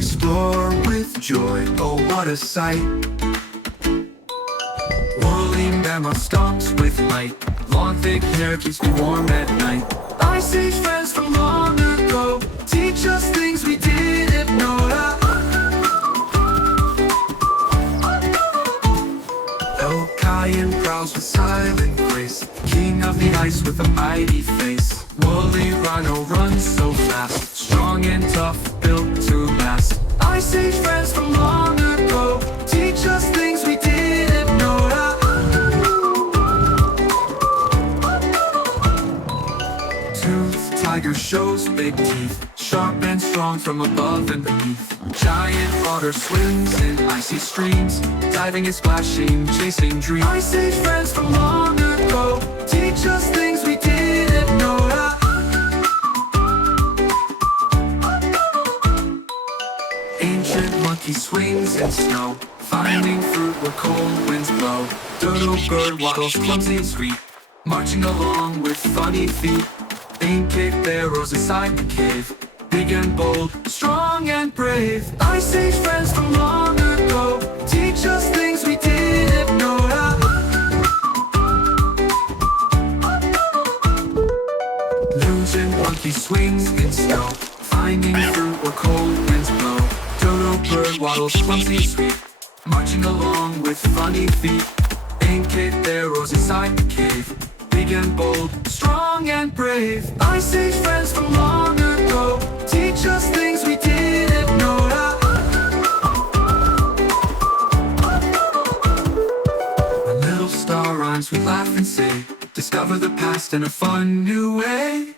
explore with joy, oh what a sight. Woolly Mammoth stomps with might, long thick hair keeps me warm at night. Ice Age friends from long ago teach us things we didn't know. Lion prowls with silent grace, king of the ice with a mighty face. Woolly Rhino runs so fast, strong and tough, built to last. Ice Age friends from long ago teach us things we didn't know. Tooth Tiger shows big teeth, sharp and strong from above and beneath. Giant otter swims in icy streams, diving and splashing, chasing dreams. Ice Age friends from long ago teach us things we didn't know. Ancient monkey swings in snow, finding fruit where cold winds blow. Dodo bird waddles clumsy and sweet, marching along with funny feet. Ancient bear rose inside the cave, big and bold, strong and brave. Ice Age friends from long ago teach us things we didn't know. Illusion monkey swings in snow, finding fruit where cold winds blow. Dodo bird waddles clumsy and sweet, marching along with funny feet. Ancient bear rose inside the cave, big and bold, strong and brave. Ice Age friends from long ago teach us things we didn't know. When little star rhymes we laugh and say, discover the past in a fun new way.